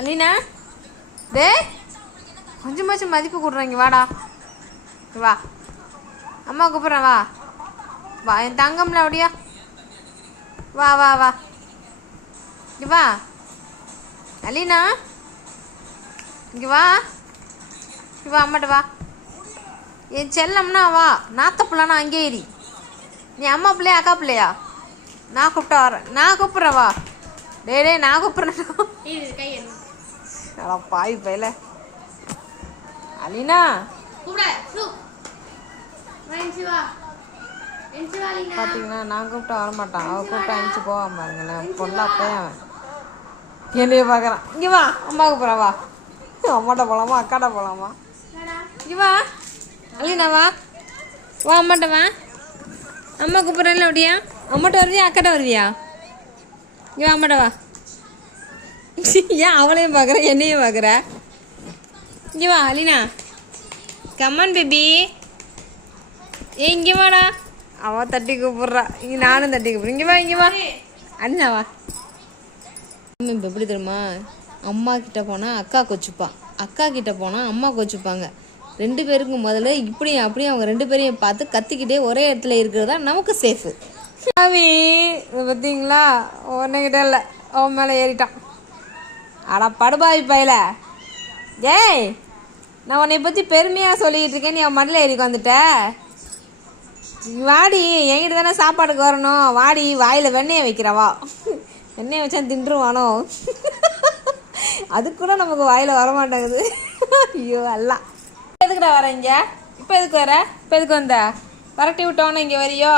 அலீனா டே கொஞ்சமாச்சும் மதிப்பு கொடுறாங்க. வாடா வா, அம்மா கூப்பிட்றேன். வா வா என் தங்கம்ல அப்படியா. வா வா வா இங்கே வா அலீனா, இங்கே வா, இங்கே வா அம்மாட்ட வா. என் செல்லம்னா வா, நாத்த பிள்ளைனா அங்கே ஏறி. நீ அம்மா பிள்ளையா அக்கா பிள்ளையா? நான் கூப்பிட்டா வரேன், நான் கூப்பிட்றேன். வா டே நான் கூப்பிட்றேன். பாய் பையில அலீனா பார்த்தீங்கன்னா நான் கூப்பிட்டா வரமாட்டான். அவள் கூப்பிட்டா அனுப்பிச்சு போவான் பாருங்களேன். பொண்ணா போய் அவன் என்னைய பார்க்குறான். இங்கே வா அம்மா கூப்பிட்றேன். வா அம்மாட்ட போகலாமா அக்காட்ட போகலாமா? இங்கே வா அலீனா, வா வா அம்மாட்ட வா. அம்மா கூப்பிட்றேன்ல அப்படியா? அம்மாட்ட வருவியா அக்காட்ட வருவியா? இங்கே வா அம்மாட்ட வா. ஏன் அவளையும் பார்க்குற என்னையும் பார்க்குற? இங்கே வா அலீனா, கம்மான் பேபி. இங்கே வாடா. அவன் தட்டி கூப்பிட்றா, இங்கே நானும் தட்டி கூப்பிட்றேன். இங்கே வா இங்கே வா அண்ணா வா. இப்போ எப்படி தெரியுமா, அம்மா கிட்ட போனால் அக்கா கொச்சுப்பான், அக்கா கிட்ட போனால் அம்மா கொச்சுப்பாங்க. ரெண்டு பேருக்கும் முதல்ல இப்படியும் அப்படியும் அவங்க ரெண்டு பேரையும் பார்த்து கத்திக்கிட்டே ஒரே இடத்துல இருக்கிறதா நமக்கு சேஃபு. சாமி பார்த்தீங்களா, உன்னைக்கிட்ட இல்லை அவன் மேலே ஏறிட்டான். அடா படுபாவி பையில. ஏய் நான் உன்னை பற்றி பெருமையாக சொல்லிக்கிட்டு இருக்கேன், நீ அவன் மண்ணில் ஏறிக்கு வந்துட்ட. வாடி என்கிட்ட தானே சாப்பாடுக்கு வரணும். வாடி வாயில் வெண்ணெயை வைக்கிறவா. வெண்ணெயை வச்சா தின்றுவானோ. அது கூட நமக்கு வாயில் வரமாட்டேங்குது. ஐயோ எல்லாம் எதுக்குடா வர இங்கே? இப்போ எதுக்கு வர? இப்போ எதுக்கு வந்த? விரட்டி விட்டோன்னு இங்கே வரையோ?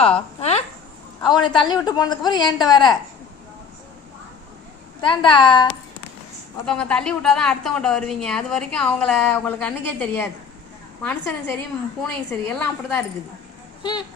அவனை தள்ளி விட்டு போனதுக்கப்புறம் என்கிட்ட வர தாண்டா. ஒருத்தவங்க தள்ளி விட்டாதான் அடுத்தவங்கள்ட்ட வருவீங்க. அது வரைக்கும் உங்களுக்கு கண்ணுக்கே தெரியாது. மனுஷனும் சரி பூனையும் சரி எல்லாம் அப்படி தான் இருக்குது.